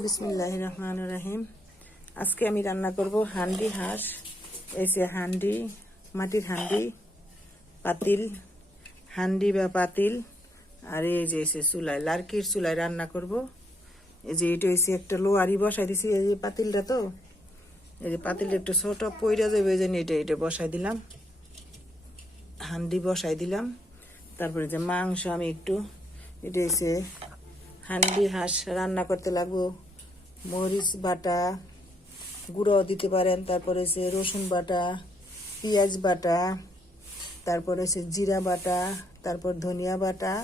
বিসমিল্লাহ রহমান রাহিম আজকে আমি রান্না করব হান্ডি হাঁস। এই যে হান্ডি, মাটির হান্ডি, পাতিল, হান্ডি বা পাতিল। আর এই যে এসে চুলায়, লার্কির চুলায় রান্না করব। এই যে এটা হয়েছে একটা লোয়ারি বসাই দিছি, এই যে পাতিলটা তো। এই যে পাতিলটা একটু ছোট পইরা যাবে এই জন্য এটা এটা বসাই দিলাম। হান্ডি বসাই দিলাম। তারপরে যে মাংস আমি একটু, এটা হচ্ছে হান্ডি, হাঁস রান্না করতে লাগবো। মরিচ বাটা, গুঁড়ো দিতে পারেন। তারপরে হচ্ছে রসুন বাটা, পেঁয়াজ বাটা, তারপরে হচ্ছে জিরা বাটা, তারপর ধনিয়া বাটা,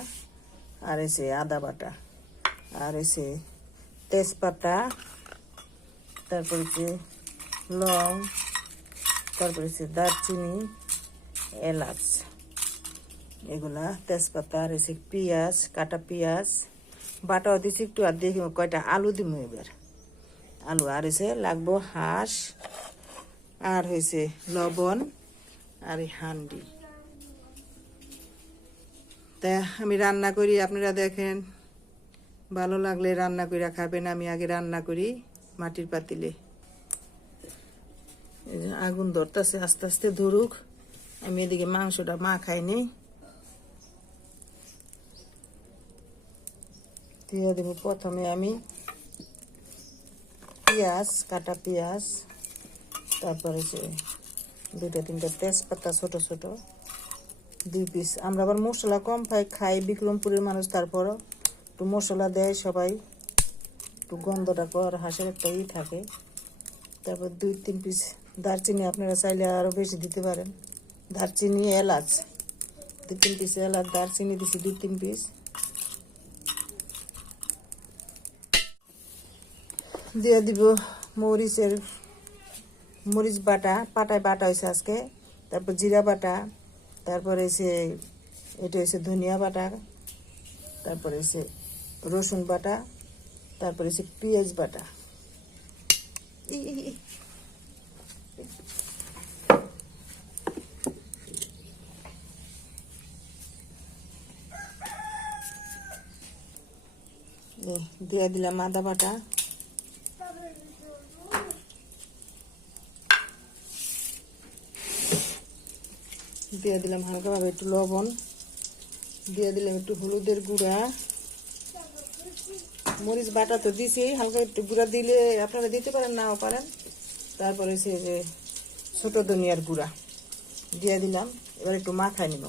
আর এসে আদা বাটা, আর এসে তেজপাতা, তারপর হচ্ছে লং, তারপরে হচ্ছে দারচিনি, এলাচ, এগুলা তেজপাতা, আর এসে পেঁয়াজ, কাটা পেঁয়াজ বাটাও দিচ্ছি একটু আর দেখি কয়টা আলু দিব এবার। আলু আর হয়েছে লাগবো হাঁস, আর হয়েছে লবণ আর হান্ডি। তা আমি রান্না করি, আপনারা দেখেন। ভালো লাগলে রান্না করে খাবেন, আমি আগে রান্না করি মাটির পাতিলে। আগুন ধরতেছে, আস্তে আস্তে ধরুক। আমি এদিকে মাংসটা মা খাই দিয়ে দেবো প্রথমে আমি পেঁয়াজ, কাটা পেঁয়াজ, তারপরে সে দুটো তিনটা তেজপাতা ছোট ছোট দুই পিস আমরা আবার মশলা কম খাই খাই, বিক্রমপুরের মানুষ, তারপরও একটু মশলা দেয় সবাই। একটু গন্ধটা কর, হাঁসের একটা ই থাকে। তারপর দুই, তিন পিস দারচিনি আপনারা চাইলে আরও বেশি দিতে পারেন। দারচিনি, এলাচ। দুই, তিন পিস এলাচ, দারচিনি দিছি, দুই, তিন পিস দিয়ে দিব মরিচের, মরিচ বাটা, পাটায় বাটা হয়েছে আজকে। তারপর জিরা বাটা, তারপরে এসে এটা হয়েছে ধনিয়া বাটা, তারপরে এসে রসুন বাটা, তারপরে এসে পেঁয়াজ বাটা। দিয়ে দিলাম আদা বাটা। দিয়ে দিলাম হালকাভাবে একটু লবণ, দিয়ে দিলাম একটু হলুদের গুঁড়া। মরিচ বাটা তো দিছি, হালকা একটু গুঁড়া দিলে আপনারা দিতে পারেন, নাও পারেন। তারপরে সে যে ছোট ধনিয়ার গুঁড়া দিয়ে দিলাম, এবার একটু মাখায় নিব।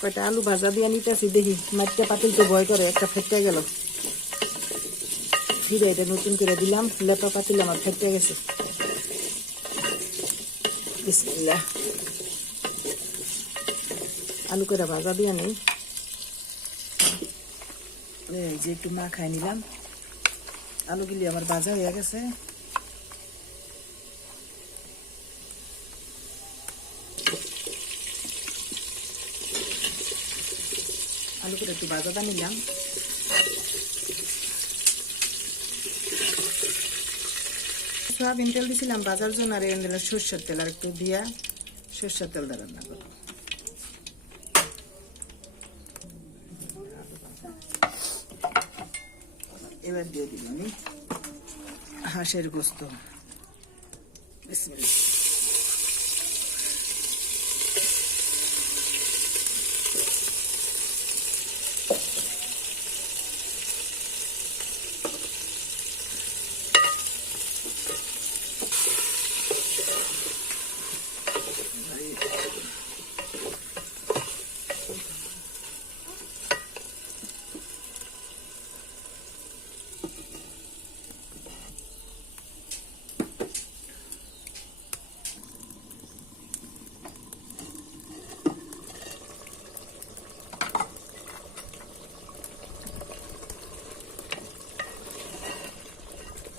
কয়টা আলু ভাজা দিয়ে নিতেছি, দেখি মাটিটা পাতিল তো ভয় করে, একটা ফেটে গেল। ফিরে এটা নতুন করে দিলাম, লেপা পাতিল আমার ফেটে গেছে। বিসমিল্লাহ। আলু করে ভাজা দিয়ে নেই। যে একটু মা খাই নিলাম। আলুগুলি আমার ভাজা হয়ে গেছে। আলু করে একটু ভাজাটা নিলাম। সয়াবিন তেল দিছিলাম বাজার জন্য, আর এখানে দিলাম সর্ষের তেল, আর একটু দিয়া সর্ষের তেল দিয়ে রান্না করব। এবার দিয়ে দিলাম আমি হাঁসের গোস্ত বিসমিল্লাহ।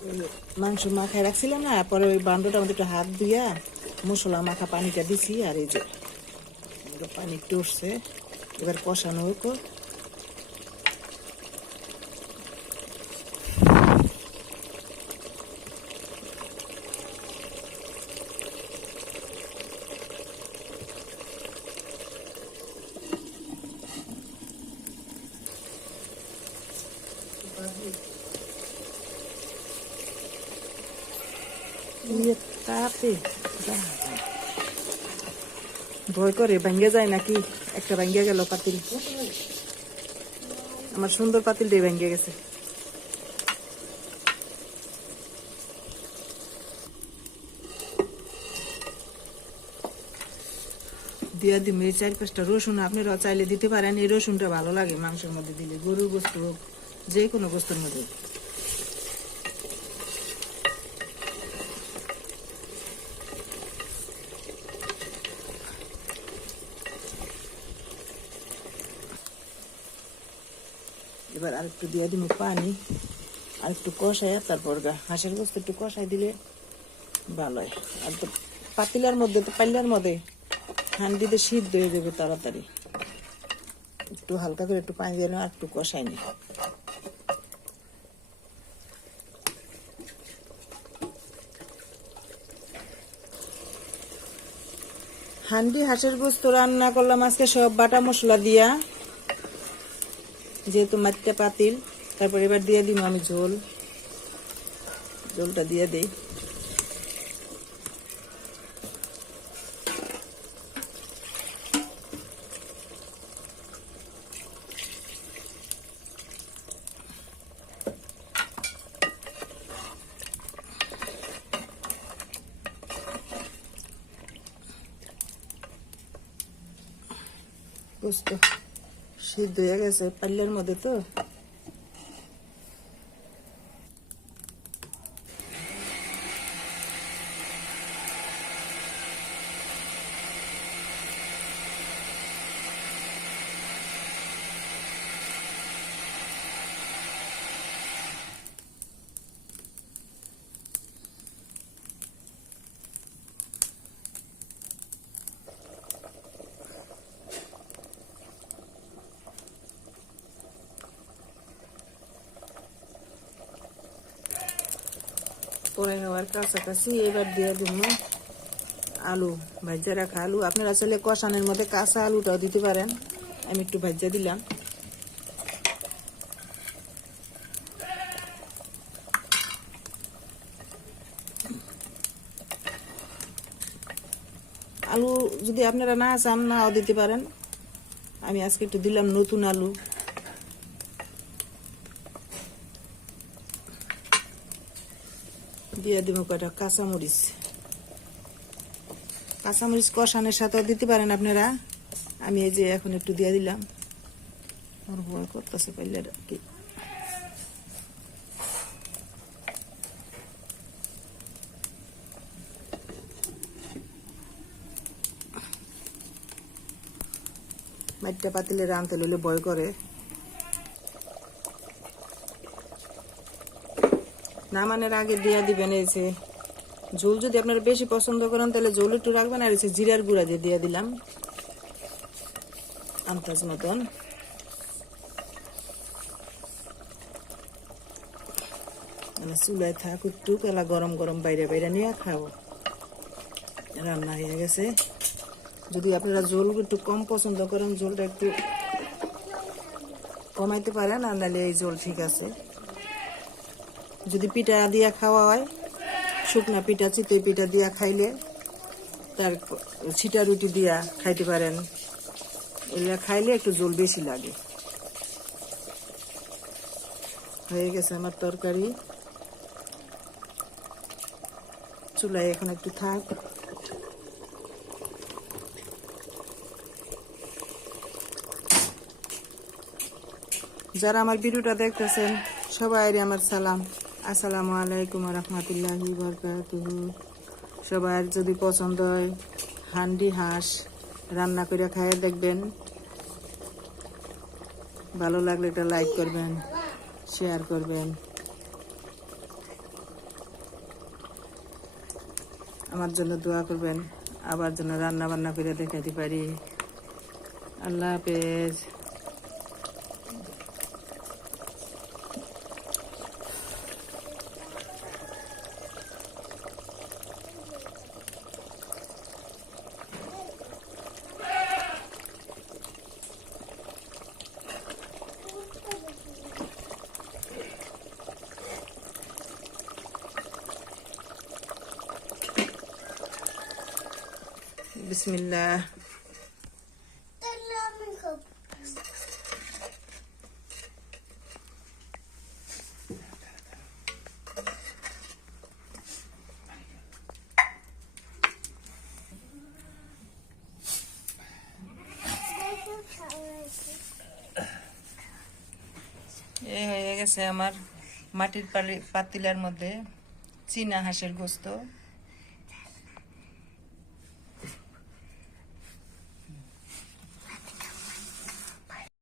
ওই মাংস মাখায় রাখছিলাম না, পরে ওই বান্ডটা আমাদের একটু হাত দিয়া মশলা মাখা পানিটা দিছি, আর এই যে, পানি একটু এবার কষানো হোক। তাপে ভয় করে, ভাঙ্গে যায় নাকি? একটা ভাঙ্গে গেল পাতিল। আমার সুন্দর পাতিল দিয়ে ভেঙে গেছে। দিয়া দিম, এই চার পাঁচটা রসুন আপনারা চাইলে দিতে পারেন। এই রসুনটা ভালো লাগে মাংসের মধ্যে দিলে। গরুর গোস্ত হোক, যে কোনো গোস্তের মধ্যে। এবার আরেকটু দিয়ে দিব পানি আর একটু কষায়, তারপর হাঁসের গোস্ত একটু কষাই দিলে ভালো হয় আর তো পাতিলার মধ্যে, তো পাল্লার মধ্যে হান্ডিতে সিদ্ধ হয়ে যাবে তাড়াতাড়ি। একটু হালকা করে একটু পানি দিয়ে আর একটু কষাই নি হান্ডি হাঁসের গোস্ত রান্না করলাম আজকে সব বাটা মশলা দিয়া। যেহেতু মাটিটা পাতিল তারপর এবার দিয়ে দিব আমি ঝোল। ঝোলটা দিয়ে দিই। গোস্ত সিদ্ধ হয়ে গেছে পাল্লার মধ্যে তো। এবার দিয়ে দিব আলু, ভাজা রাখা আলু। আপনারা আসলে মধ্যে কাঁচা আলুটাও দিতে পারেন। আমি একটু ভাজা দিলাম। আলু যদি আপনারা না চান, নাও দিতে পারেন। আমি আজকে একটু দিলাম নতুন আলু। দিয়ে দিব কয়টা? কাঁচামরিচ। কাঁচামরিচ কষানোর সাথেও দিতে পারেন আপনারা। আমি এই যে এখন একটু দিয়ে দিলাম। আমার ভয় করতেছে পাইলে কি। মাটিটা পাতিলে রানতে লইলে ভয় করে। নামানের আগে দিয়ে দিবেন এই যে ঝোল যদি আপনারা বেশি পছন্দ করেন, তাহলে ঝোল একটু রাখবেন। আর যে জিরার গুঁড়া দিয়ে দিয়ে দিলাম, আন্দাজ মতন। মানে চুলায় থাক একটু পেলা গরম গরম বাইরে বাইরে নিয়ে খাব। রান্না হয়ে গেছে। যদি আপনারা ঝোল একটু কম পছন্দ করেন, ঝোলটা একটু কমাইতে পারেন, আর নাহলে এই ঝোল ঠিক আছে। যদি পিঠা দিয়া খাওয়া হয়, শুকনা পিঠা, চিতই পিঠা দিয়া খাইলে তার ছিটা রুটি দিয়া খাইতে পারেন। এগুলা খাইলে একটু জল বেশি লাগে। হয়ে গেছে আমার তরকারি। চুলায় এখন একটু থাক। যারা আমার ভিডিওটা দেখতেছেন সবাই আমার সালাম। আসসালামু আলাইকুম রহমতুল্লাহি বরকাতুহু সবার যদি পছন্দ হয়, হান্ডি হাঁস রান্না করে খাইয়ে দেখবেন। ভালো লাগলে একটা লাইক করবেন, শেয়ার করবেন। আমার জন্য দোয়া করবেন, আবার জন্য রান্না বান্না করে দেখাতে পারি। আল্লাহ হাফেজ। আমি এই হয়ে গেছে আমার মাটির পাতিলার মধ্যে চীনা হাঁসের গোস্ত।